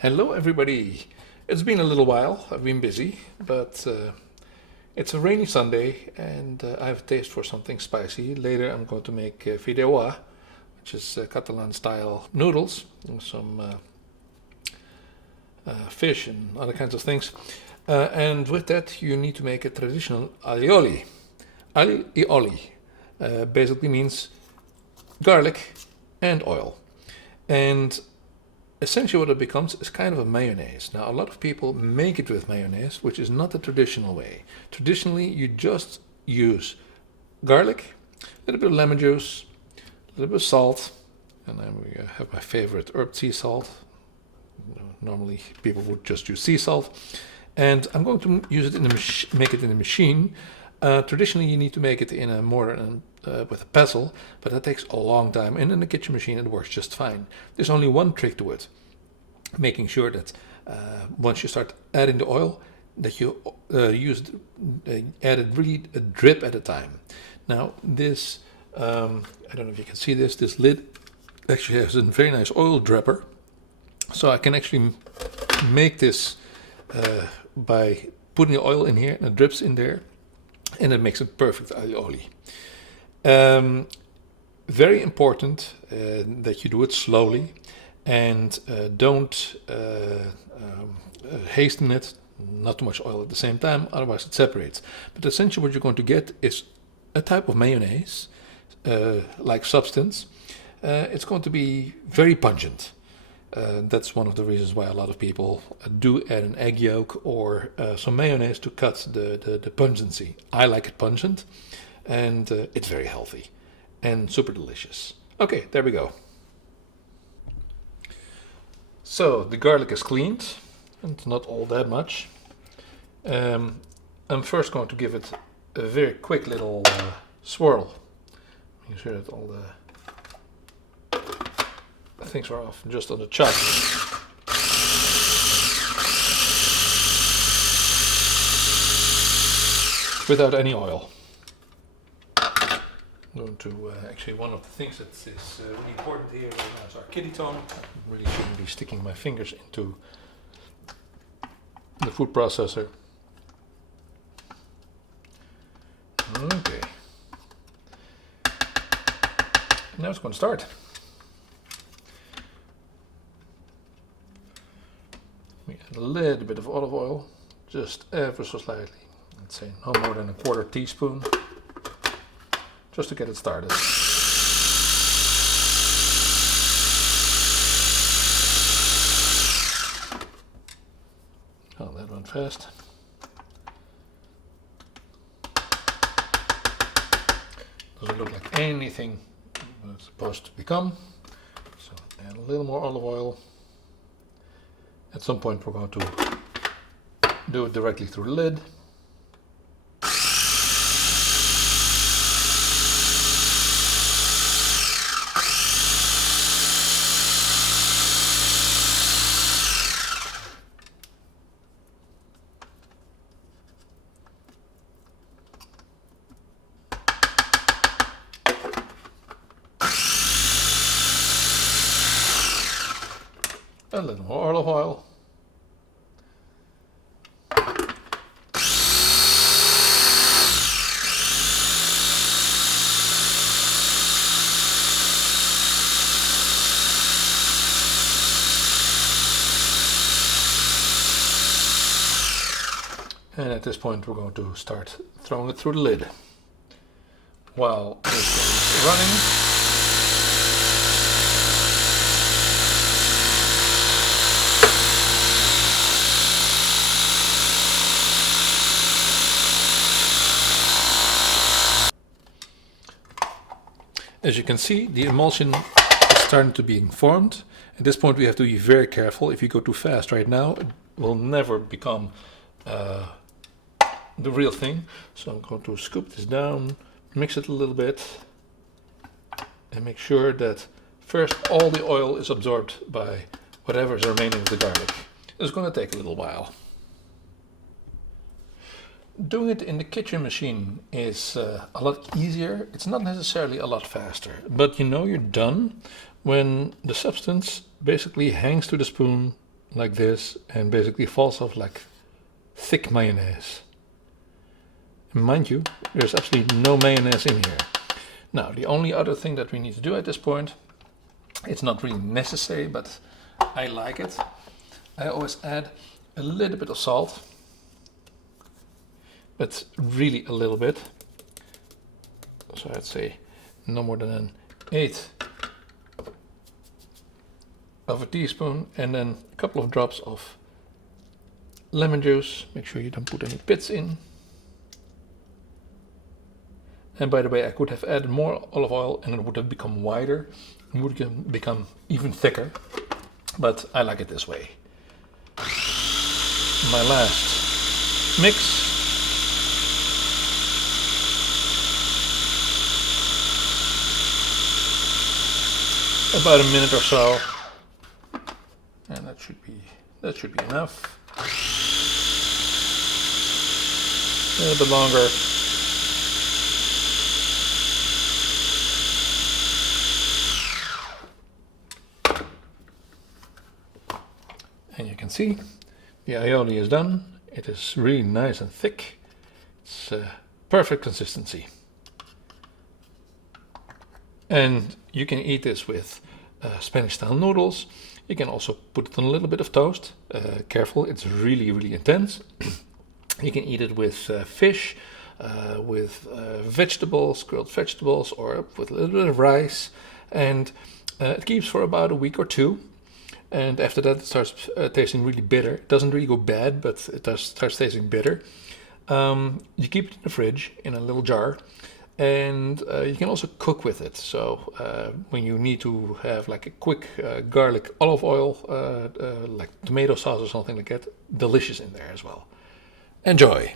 Hello, everybody. It's been a little while. I've been busy, but it's a rainy Sunday and I have a taste for something spicy. Later, I'm going to make fideuà, which is Catalan style noodles, and some fish and other kinds of things. And with that, you need to make a traditional allioli. Allioli basically means garlic and oil. And essentially what it becomes is kind of a mayonnaise. Now, a lot of people make it with mayonnaise, which is not the traditional way. Traditionally, you just use garlic, a little bit of lemon juice, a little bit of salt, and then we have my favorite herb sea salt. Normally, people would just use sea salt. And I'm going to use it in make it in a machine. Traditionally, you need to make it in a mortar with a pestle, but that takes a long time. And in the kitchen machine, it works just fine. There's only one trick to it: making sure that once you start adding the oil, that you add it really a drip at a time. Now, this I don't know if you can see this. This lid actually has a very nice oil dripper, so I can actually make this by putting the oil in here, and it drips in there, and it makes a perfect allioli. Very important that you do it slowly and don't hasten it, not too much oil at the same time, otherwise it separates. But essentially what you're going to get is a type of mayonnaise, like substance. It's going to be very pungent. That's one of the reasons why a lot of people do add an egg yolk or some mayonnaise to cut the pungency. I like it pungent, and it's very healthy and super delicious. Okay, there we go. So the garlic is cleaned, and not all that much. I'm first going to give it a very quick little swirl. Make sure that all the things are off just on the chop. Without any oil. I'm going to actually, one of the things that is really important here is our kitty tone. I really shouldn't be sticking my fingers into the food processor. Okay. Now it's going to start. We add a little bit of olive oil, just ever so slightly. Let's say no more than a quarter teaspoon, just to get it started. Oh, that went fast. Doesn't look like anything it's supposed to become. So add a little more olive oil. At some point we're going to do it directly through the lid. A little more olive oil. And at this point we're going to start throwing it through the lid. While this is running, as you can see, the emulsion is starting to be formed. At this point we have to be very careful. If you go too fast right now, it will never become the real thing. So I'm going to scoop this down, mix it a little bit, and make sure that first all the oil is absorbed by whatever is remaining of the garlic. It's going to take a little while. Doing it in the kitchen machine is a lot easier. It's not necessarily a lot faster, but you know you're done when the substance basically hangs to the spoon like this and basically falls off like thick mayonnaise. And mind you, there's absolutely no mayonnaise in here. Now, the only other thing that we need to do at this point, it's not really necessary, but I like it. I always add a little bit of salt, but really a little bit. So I'd say no more than an eighth of a teaspoon, and then a couple of drops of lemon juice. Make sure you don't put any pits in. And by the way, I could have added more olive oil and it would have become wider and would have become even thicker, but I like it this way. My last mix. About a minute or so, and that should be enough. A little bit longer. And you can see the aioli is done. It is really nice and thick. It's perfect consistency. And you can eat this with Spanish style noodles. You can also put it on a little bit of toast. Careful, it's really, really intense. You can eat it with fish, with vegetables, grilled vegetables, or with a little bit of rice. And it keeps for about a week or two. And after that, it starts tasting really bitter. It doesn't really go bad, but it starts tasting bitter. You keep it in the fridge in a little jar. And you can also cook with it. So when you need to have like a quick garlic olive oil, like tomato sauce or something like that, delicious in there as well. Enjoy!